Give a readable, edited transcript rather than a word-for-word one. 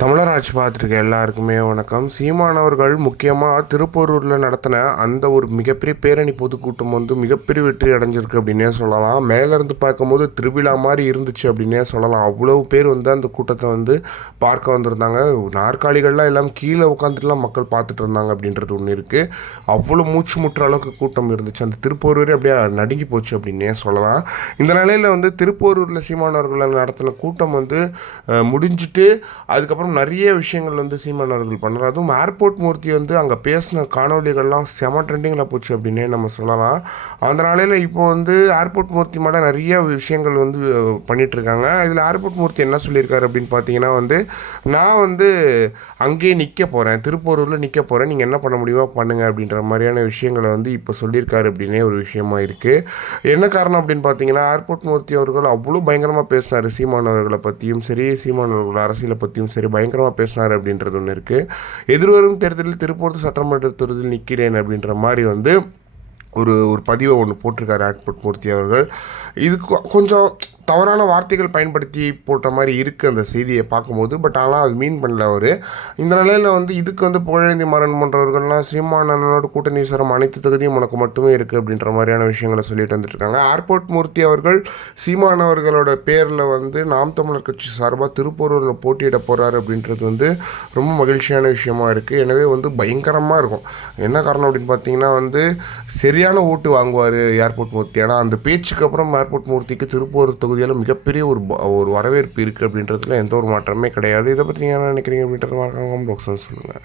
தமிழர் ஆட்சி பார்த்துருக்க எல்லாருக்குமே வணக்கம். சீமானவர்கள் முக்கியமாக திருப்போரூரில் நடத்தின அந்த ஒரு மிகப்பெரிய பேரணி பொதுக்கூட்டம் வந்து மிகப்பெரிய வெற்றி அடைஞ்சிருக்கு அப்படின்னே சொல்லலாம். மேலேருந்து பார்க்கும்போது திருவிழா மாதிரி இருந்துச்சு அப்படின்னே சொல்லலாம். அவ்வளவு பேர் வந்து அந்த கூட்டத்தை வந்து பார்க்க வந்திருந்தாங்க. நாற்காலிகள்லாம் எல்லாம் கீழே உட்காந்துட்டுலாம் மக்கள் பார்த்துட்டு இருந்தாங்க அப்படின்றது ஒன்று இருக்குது. அவ்வளோ மூச்சு முட்டுற அளவுக்கு கூட்டம் இருந்துச்சு. அந்த திருப்போரூரே அப்படியே நடுங்கி போச்சு அப்படின்னே சொல்லலாம். இந்த நிலையில் வந்து திருப்போரூரில் சீமானவர்கள் நடத்தின கூட்டம் வந்து முடிஞ்சுட்டு அதுக்கப்புறம் நிறைய விஷயங்கள் வந்து சீமான் அவர்கள் பண்ணுறாரு. அதுவும் ஏர்போர்ட் மூர்த்தி வந்து அங்கே பேசின காணொலிகள்லாம் செம ட்ரெண்டிங்கில் போச்சு அப்படின்னே நம்ம சொல்லலாம். அந்த நாளையில் இப்போ வந்து ஏர்போர்ட் மூர்த்தி மேலே நிறைய விஷயங்கள் வந்து பண்ணிகிட்ருக்காங்க. இதில் ஏர்போர்ட் மூர்த்தி என்ன சொல்லியிருக்காரு அப்படின்னு பார்த்தீங்கன்னா வந்து, நான் வந்து அங்கேயே நிற்க போகிறேன், திருப்பூரில் நிற்க போகிறேன், நீங்கள் என்ன பண்ண முடியுமோ பண்ணுங்கள் அப்படின்ற மாதிரியான விஷயங்களை வந்து இப்போ சொல்லியிருக்காரு அப்படின்னே ஒரு விஷயமா இருக்குது. என்ன காரணம் அப்படின்னு பார்த்தீங்கன்னா, ஏர்போர்ட் மூர்த்தி அவர்கள் அவ்வளோ பயங்கரமாக பேசினார் சீமான் அவர்களை பற்றியும் சரி, சீமான் அவர்கள் அரசியலை பற்றியும் சரி பயங்கரமாக பேசினார் அப்படின்றது ஒன்று இருக்குது. எதிர்வரும் தேர்தலில் திருப்பூர் சட்டமன்ற தேர்தலில் நிற்கிறேன் அப்படின்ற மாதிரி வந்து ஒரு ஒரு பதிவை ஒன்று போட்டிருக்காரு ஏர்போர்ட் மூர்த்தி அவர்கள். இது கொஞ்சம் தவறான வார்த்தைகள் பயன்படுத்தி போட்ட மாதிரி இருக்குது அந்த செய்தியை பார்க்கும்போது. பட் ஆனால் அது மீன் பண்ணல அவர். இந்த நிலையில் வந்து இதுக்கு வந்து புகழேந்தி மாறன் போன்றவர்கள்லாம் சீமானனோட கூட்டணி சேரும் அனைத்து தகுதியும் உனக்கு மட்டுமே இருக்குது அப்படின்ற மாதிரியான விஷயங்களை சொல்லிட்டு வந்துட்டுருக்காங்க. ஏர்போர்ட் மூர்த்தி அவர்கள் சீமானவர்களோட பேரில் வந்து நாம் தமிழர் கட்சி சார்பாக திருப்பூரில் போட்டியிட போகிறாரு அப்படின்றது வந்து ரொம்ப மகிழ்ச்சியான விஷயமா இருக்குது. எனவே வந்து பயங்கரமாக இருக்கும். என்ன காரணம் அப்படின்னு பார்த்தீங்கன்னா வந்து சரியான ஓட்டு வாங்குவார் ஏர்போர்ட் மூர்த்தி. ஏன்னா அந்த பேச்சுக்கு அப்புறம் ஏர்போர்ட் மூர்த்திக்கு திருப்பூர் தொகுதியில் மிகப்பெரிய ஒரு வரவேற்பு இருக்குது அப்படின்றதுல எந்த ஒரு மாற்றமே கிடையாது. இதை பற்றி நீங்கள் என்ன நினைக்கிறீங்க அப்படின்றத மறக்காம பாக்ஸில் சொல்லுங்கள்.